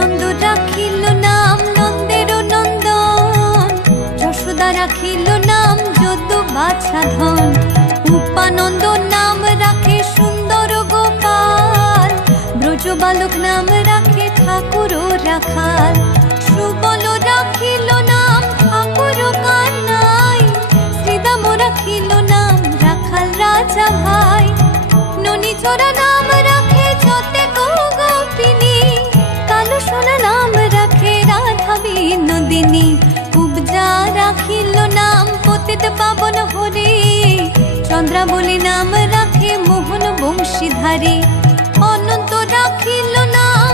নন্দ রাখিল নাম নন্দের নন্দন, যশোদা রাখিল নাম যদু বাছা ধন, উপানন্দ নাম রাখে সুন্দর গোপাল, ব্রজ বালক নাম রাখে ঠাকুর রাখাল, সুবল রাখিল নাম ঠাকুর কানাই, শ্রীদাম রাখিল নাম রাখাল রাজা ভাই, ননীচরা নাম রাখে যতে গোপিনী, কালো সোনা নাম রাখে রাধা বিনোদিনী, কুবজা রাখিল নাম পতিত পাবন হরি, চন্দ্রাবলী নাম রাখে মোহন বংশীধারী, অনন্ত রাখিল নাম